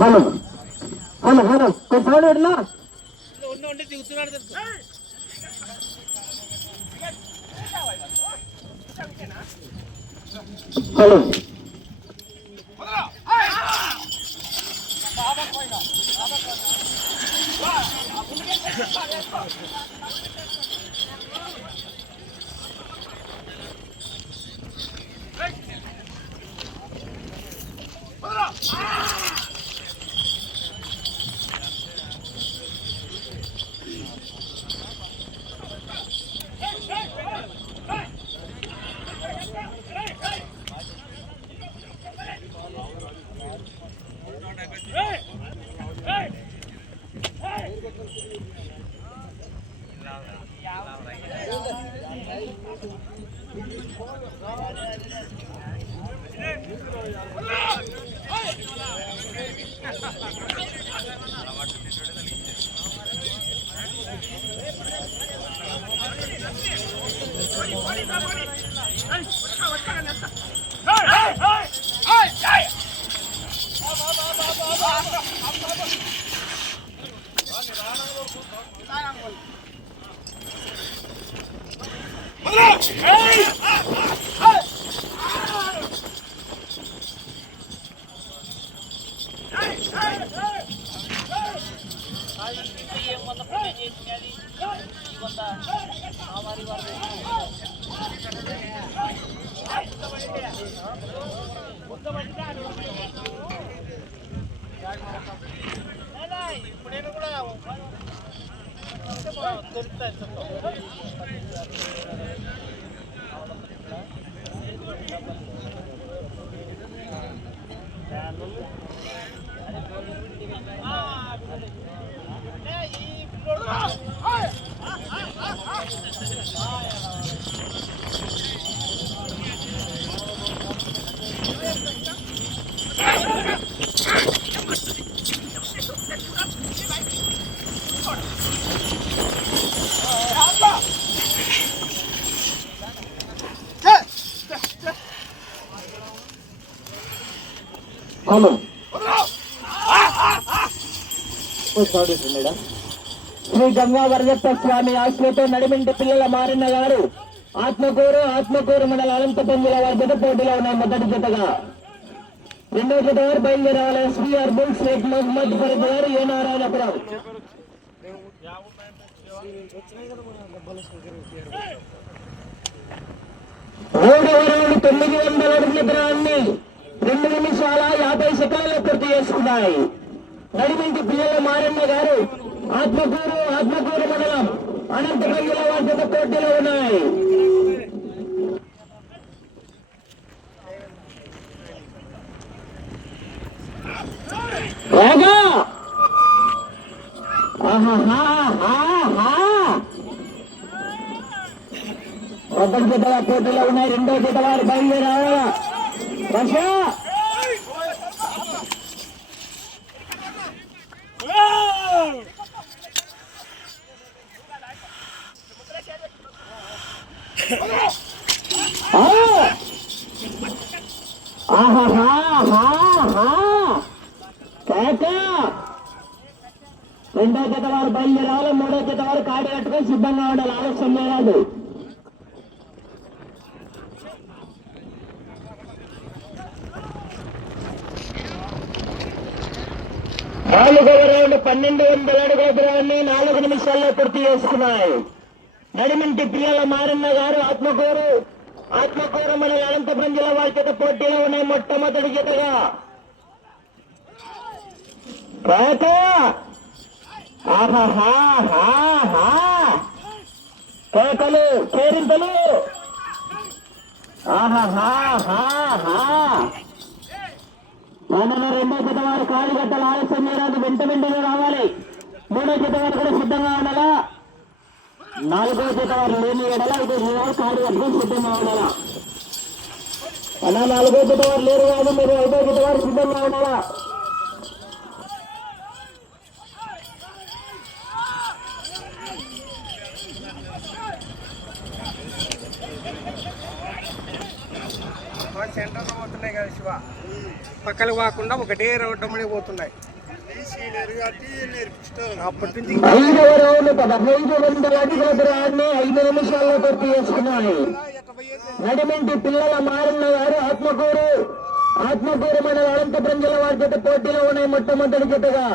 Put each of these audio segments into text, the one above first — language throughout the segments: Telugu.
ஹலோ ஹலோ ஹலோ கொஞ்சம் சவுண்ட் விடலாம் hello Get! Hello madam Shri Gangavaradatta Swami ఆశ్రయతో Nadiminti పిల్లల మారిన గారు ఆత్మకూరు ఆత్మకూరు మండల అనంత పొందుల వారి పోటీలో ఉన్నాయి మొదటి జతగా. రెండో జత గారు బయలుదేరాలి. ఎస్బీఆర్ బుల్ షేక్ మహమ్మద్ ఫరీద్ గారు ఏ నారాయణపురం. మూడు వరవులు తొమ్మిది వందల అడుగుల దూరాన్ని రెండు నిమిషాల యాభై సెకండ్లు పూర్తి చేసుకున్నాయి. నడిమింటి పిల్లల మారమ్మ గారు ఆత్మకూరు ఆత్మకూరు మండలం అనంతపురం జిల్లా వార్త పోటీలో ఉన్నాయి రాగా పోటీలో ఉన్నాయి రెండో జత వారు బయలుదేరావాలా వర్ష రెండో జత వారు బయలుదేరాలి మూడో జత వారు కాడి కట్టుకొని సిద్ధంగా ఉండాలి ఆలస్యం లేదు నాలుగవ రౌండ్ పన్నెండు వందల అడుగుల దూరాన్ని నాలుగు నిమిషాల్లో పూర్తి చేసుకున్నాయి. నడిమింటి పిల్లల మారన్న గారు ఆత్మకూరు. ఆత్మకూరు మన అనంతపురం జిల్లా వారి చేత పోటీలో ఉన్నాయి మొట్టమొదటి చేతగా రాక కేకలు కేరింతలు. ఆహాహాహాహా. మన రెండో జత వారు కాలు గడ్డలు ఆలస్యం చేయడానికి వెంట వెంటనే రావాలి. మూడో జత వారు కూడా సిద్ధంగా ఉండాలా? నాలుగో జత వారు లేని ఎడల ఇది మూడో కాలు గడ్డలు సిద్ధంగా ఉండాలా? అలా నాలుగో జత వారు లేరు కాదు మీరు ఐదో జత వారు సిద్ధంగా ఉండాలా? పక్కన పోకుండా ఒకటే రౌండ్ పోతున్నాయి. ఐదవ రౌండ్ పదహైదు వందల అడుగుల దూరాన్ని ఐదు నిమిషాల్లో పూర్తి చేసుకున్నాయి నడిమింటి పిల్లల మారిన వారు ఆత్మకూరు. ఆత్మకూరు మన అనంతపురం జిల్లా వారి జత పోటీలో ఉన్నాయి మొట్టమొదటి జతగా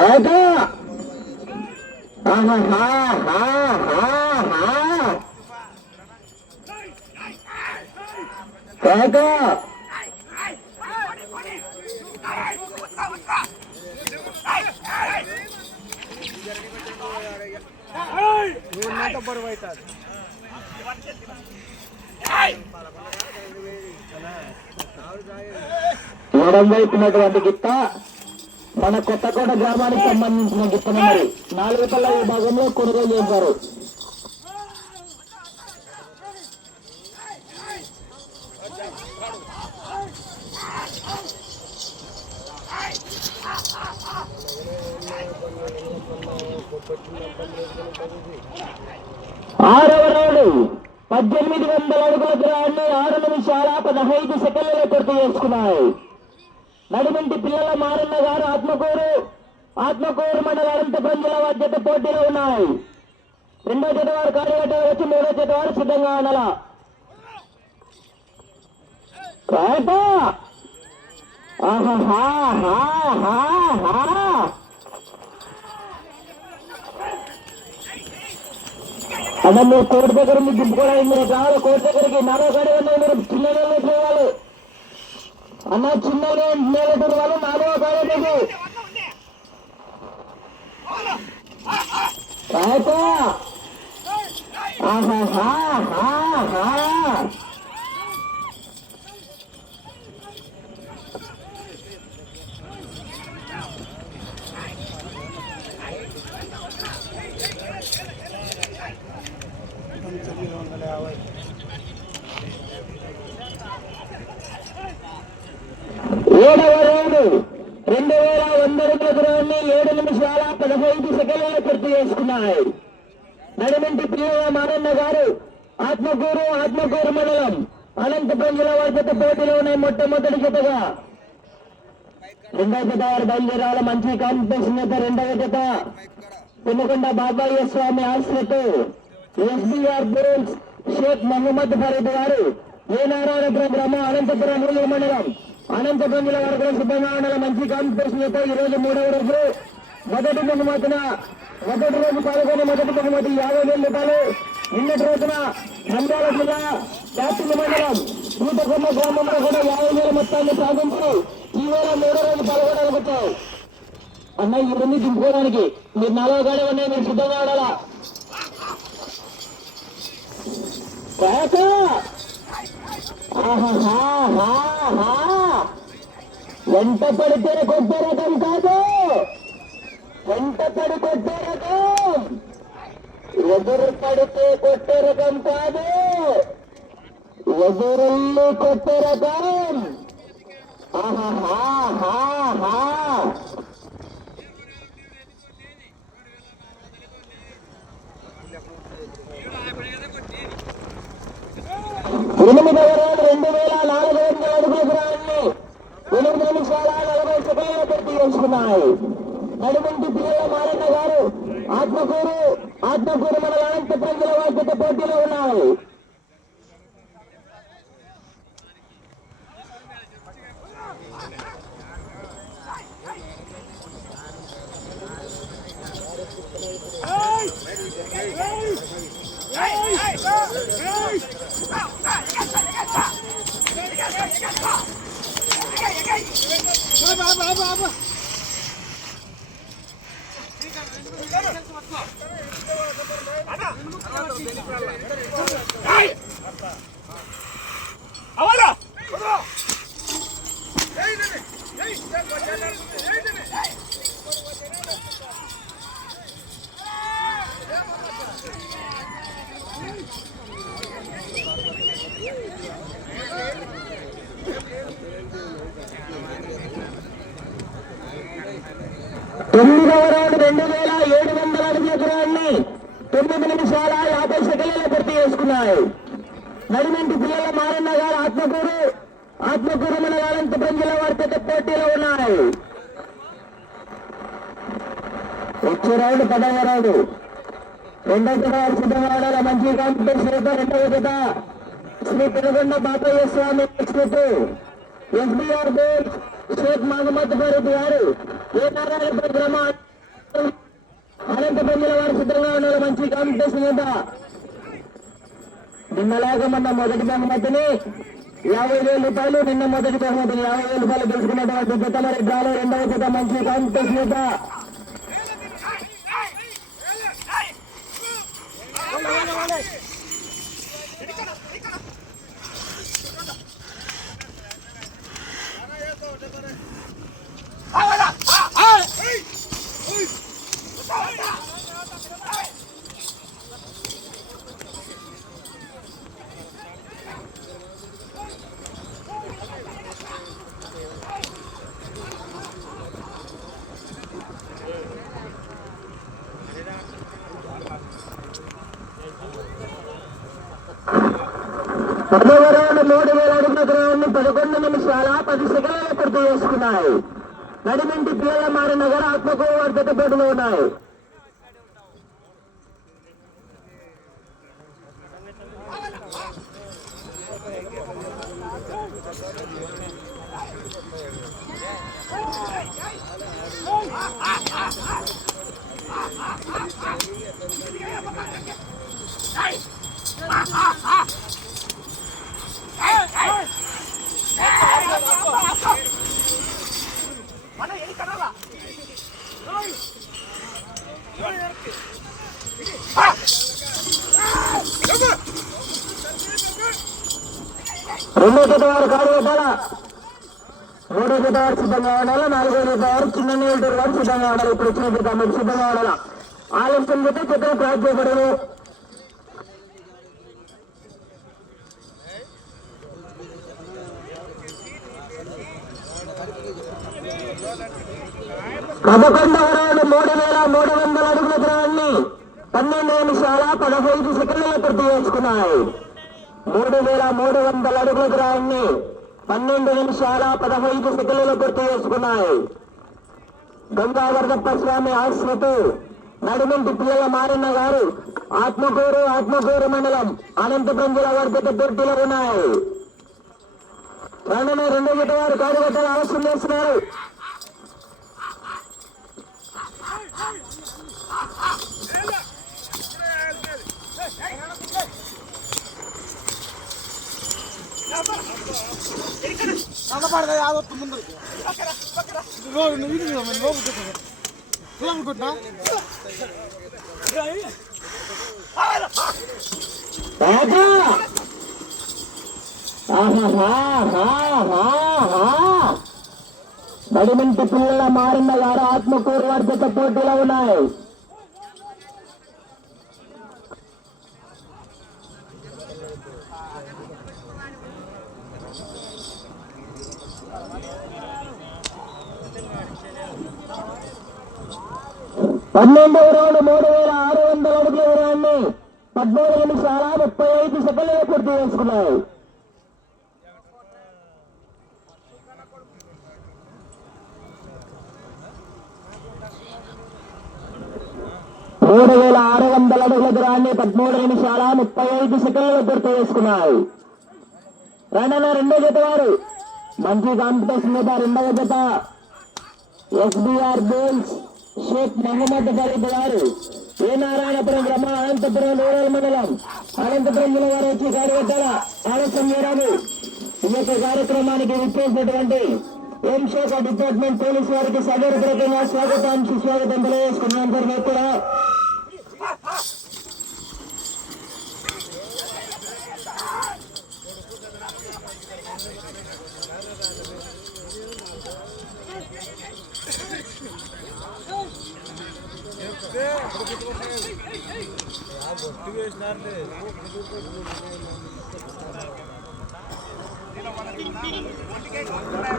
ఆహా హా హా హా తాత నూనెంత ఎడం గిత్త మన కొత్తకోట గ్రామానికి సంబంధించిన గిత్తను మరి. నాలుగు పల్ల విభాగంలో కొనుగోలు చేశారు ఆరవ రౌండ్ పద్దెనిమిది వందల అడుగుల దూరాన్ని ఆరు నిమిషాల పదహైదు సెకండ్లలో పూర్తి చేసుకున్నాయి నడిమింటి పిల్లల మారన్న గారు ఆత్మకూరు ఆత్మకూరు మండల అనంతపురం జిల్లా బాధ్యత పోటీలో ఉన్నాయి. రెండో జత వారు కార్యగట్ట వచ్చి మూడో జత వారు సిద్ధంగా ఉండాల? కాయట అన్న మీరు కోర్టు దగ్గర మీకు దింపుకోవడానికి మీరు రావాలి కోర్టు దగ్గరికి. నాలో కాడి ఉన్నాయి మీరు చిన్నలో చేయాలి అన్న చిన్నలో నేలటూరు వాళ్ళు నాలుగో కాడే మీకు రాయట ఆహా హా హా హా ఏడవ రౌండ్ రెండు వేల వంద అడుగుల దూరాన్ని ఏడు నిమిషాల పదహైదు సెకండ్లలో పూర్తి నడిమింటి పిల్లల మారన్న గారు ఆత్మకూరు ఆత్మకూరు మండలం అనంతపురం జిల్లా వారి పోటీలో ఉన్నాయి మొట్టమొదటి జతగా. రెండవ జత వారు బయలుదేరాల. మంచి కాంపిటీషన్ జత రెండవ జత Pinnakonda Babayya Swamy ఆశ్రతో SBR bulls Sheikh Mohammed Farid garu A Narayanapuram గ్రామం అనంతపురం మూల మండలం అనంతపురం జిల్లా వారు సిద్ధంగా ఉండాలి. మంచి కాంపిటీషన్ జత ఈ రోజు మూడవ రోజు మొదటి బహుమతిన మొదటి రోజు పాల్గొని మొదటి బహుమతి యాభై వేల రూపాయలు నిన్నటి రోజున నంద్యాల జిల్లా జాతీయ మండలం పూతకొమ్మ గ్రామంలో కూడా యాభై వేల మొత్తాన్ని సాధించి ఈ వేళ మూడో రోజు పాల్గొనగలుగుతాయి అన్న ఇవన్నీ దింపుకోవడానికి మీరు నాలుగో గాడే ఉన్నాయి మీరు సిద్ధంగా ఆడాలా ఎంత ఆహాహాహాహా! పడితే కొట్టే రకం కాదు! వెంట పడి కొట్టే రకం ఎదురు పడితే కొట్టే రకం కాదు. ఎదురుల్లి కొట్టే రకం. ఆహాహాహాహా! ఎనిమిదవ రోజు రెండు వేల నాలుగు వందల అడుగుల దూరాన్ని ఎనిమిది నిమిషాల నలభై సెకండ్ల పూర్తి చేసుకున్నాయి నడుమంటి పిల్లల మారన్న గారు ఆత్మకూరు ఆత్మకూరు మన అనంతపురం ప్రజల వారి పోటీలో ఉన్నారు. 不要进去不要 ఉన్నాయి నడిమెంటి పిల్లల మారన్న గారు ఆత్మకూరు ఆత్మకూరు మన అనంతపురం జిల్లా వారి పోటీలో ఉన్నాయి. వచ్చే రౌండ్ పదవ రౌండ్. రెండవ జత వారు సిద్ధంగా మంచి కాంపిటీషన్ అయితే రెండవ జత Shri Penugonda Bapayya Swami next SBR board Shaik Mohammed Farid గారు ఏ నారాయణపురం గ్రామ అనంతపురం జిల్లా వారు సిద్ధంగా ఉన్నారు మంచి కాంపిటీషన్ కదా నిన్నలాగా మొన్న మొదటి బహుమతిని యాభై వేల రూపాయలు నిన్న మొదటి బహుమతిని యాభై వేల రూపాయలు గెలుచుకున్నటువంటి జత మరి డ్రాలో రెండవ జత మంచి కాంపిటీషన్ జత పదవ రౌండ్ మూడు వేల అడుగుల గ్రౌండ్ చాలా పది సెకండ్ల పూర్తి చేసుకున్నాయి నడిమింటి పిల్లల మారి నగర ఆత్మకూరు వర్గత పోటీలో ఉన్నాయి Ah జత వారు కాడు పెట్టాలా మూడో జత వారు సిద్ధంగా ఉండాలా? నాలుగో జత వారు చిన్న నేల్టూరు వారు సిద్ధంగా ఉండాలి? ఇప్పుడు వచ్చిన జత సిద్ధంగా ఉండాలా? ఆలస్యం జత చిత్రం క్రాస్ చేయబడను పదకొండవ రౌండ్ మూడు వేల మూడు వందల అడుగుల దూరాన్ని పన్నెండు నిమిషాల పదహైదు సెకండ్లలో పూర్తి చేసుకున్నాయి. మూడు వేల మూడు వందల అడుగుల దూరాన్ని పన్నెండు నిమిషాల పదహైదు సెకండ్లు గుర్తు చేసుకున్నాయి. గంగావర్ధప్ప స్వామి ఆశ్రితు నడుమంటి పిల్లల మారన్న గారు ఆత్మకూరు ఆత్మకూరు మండలం అనంతపురం జిల్లా వారి పోటీలో ఉన్నాయి. రెండునే రెండో జత వారు కాడుగట్టాలు అవసరం చేస్తున్నారు. నల్లబడదా యాదొత్తు ముందు లోగు బడిమంటి పిల్లల మారిన గారు ఆత్మకూరు వర్గత పోటీలో ఉన్నాయి. పన్నెండవ రౌండ్ మూడు వేల ఆరు వందల అడుగుల దూరాన్ని పద్మూడు నిమిషాల ముప్పై ఐదు సెకండ్లు పూర్తి చేసుకున్నాయి. మూడు వేల ఆరు వందల అడుగుల దూరాన్ని పదమూడు నిమిషాల ముప్పై ఐదు సెకండ్లు పూర్తి చేసుకున్నాయి. రెండవ రెండో జత వారు. మంచి కాంపిటీషన్ జత రెండవ జత. SBR bulls Sheikh Mohammed Farid garu A Narayanapuram గ్రామ అనంతపురం రూరల్ మండలం అనంతపురం జిల్లా వారు వచ్చి కార్యకర్తల ఆలస్యం మేరకు ఈ యొక్క కార్యక్రమానికి విచ్చేసినటువంటి హోం శాఖ డిపార్ట్మెంట్ పోలీసు వారికి సగౌరవపూర్వకంగా స్వాగతం సుస్వాగతం తెలియజేసుకున్నాం సార్. మీకు కూడా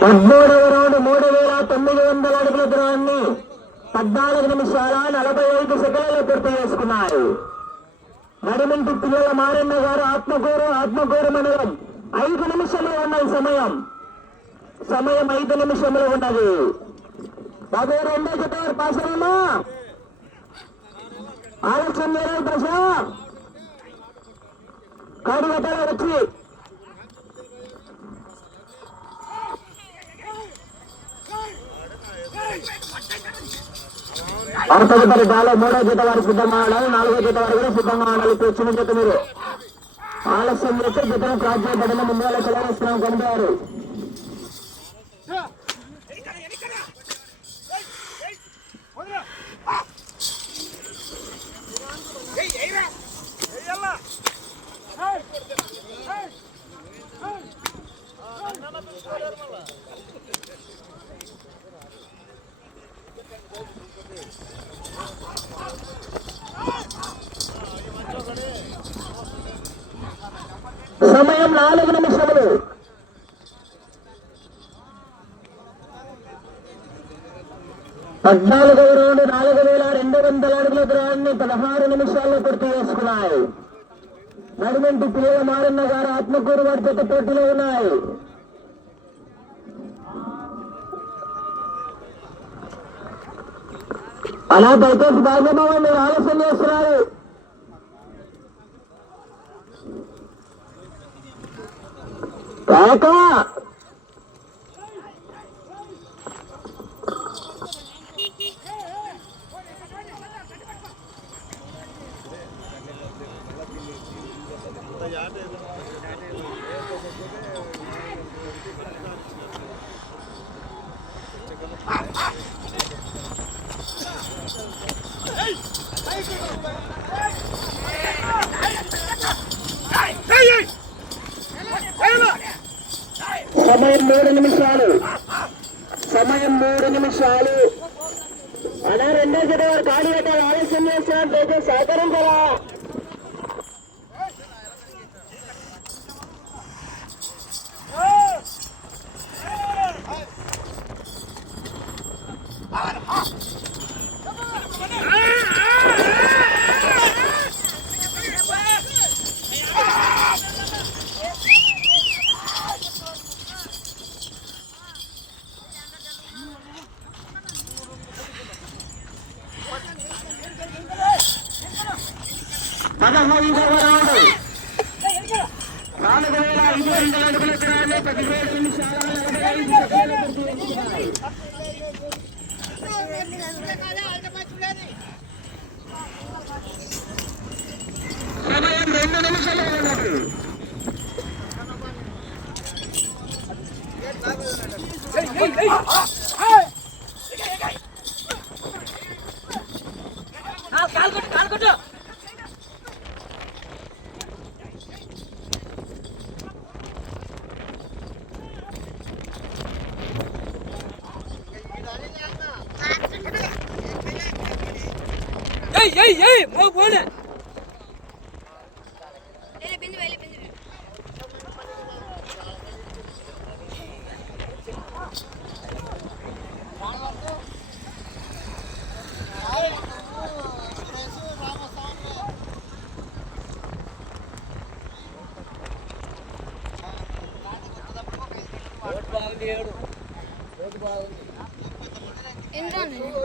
పద్మూడవ రౌండ్ మూడు వేల తొమ్మిది వందల అడుగుల దూరాన్ని పద్నాలుగు నిమిషాల నలభై ఐదు సెకండ్లు పూర్తి చేసుకున్నారు నడిమింటి పిల్లల మారన్న గారు ఆత్మకూరు ఆత్మకూరు మండలం ఐదు నిమిషంలో ఉన్నది సమయం. సమయం ఐదు నిమిషంలో ఉన్నది. బాబు రెండో చెప్పారు పాసరమ్మా ఆలస్యం లేదు దశ కాడు కట్టాలి వచ్చి అర్థగతరి గాలో మూడో జత వారు సిద్ధంగా ఉండాలి నాలుగో జత వారు కూడా సిద్ధంగా ఉండాలి వచ్చిన జత మీరు. ఆలస్యం చేస్తే జతను క్రాస్ చేయబడిన ముందు వాళ్ళ సెలవిస్తున్నాం కనిపారు సమయం నాలుగు నిమిషములు. పద్నాలుగవ రౌండ్ నాలుగు వేల రెండు వందల అడుగుల దూరాన్ని పదహారు నిమిషాల్లో పూర్తి చేసుకున్నాయి. నడిమెంటి పిల్లల మారన్న గారు ఆత్మకూరు వారి జత పోటీలో ఉన్నాయి. అలా దయచేసి భాగమని చేస్తున్నారు. ఆలస్యం చేస్తున్నారు కాక సమయం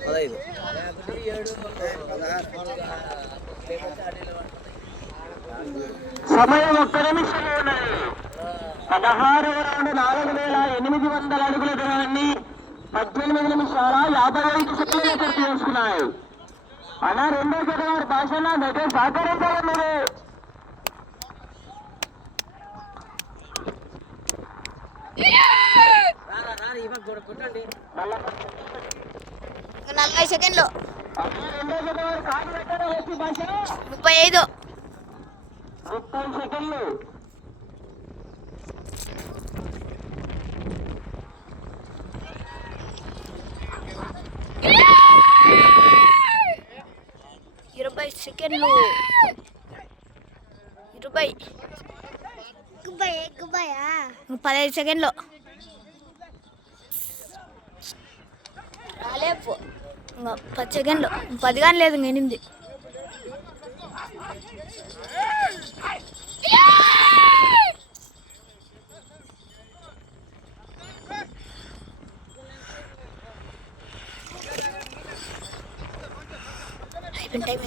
పదహైదు సమయం ఒక్క నిమిషంలో ఉన్నది. పదహారు రౌండ్ నాలుగు వేల ఎనిమిది వందల అడుగుల దూరాన్ని పద్దెనిమిది నిమిషాల యాభై ఐదు సెకండ్లు పూర్తి చేసుకున్నాయి. అలా రెండో జత వారి భాషణ సహకరించాలి మీరు నలభై సెకండ్లు. ముప్పై ఐదు. ముప్పై సెకండ్లు ఇరవై సెకండ్లు. ఇరవై. ముప్పయా పదహైదు సెకండ్లో. రాలేపు. పది సెకండ్లు. పది కానీ లేదు ఎనిమిది. అయిపోయిన టైం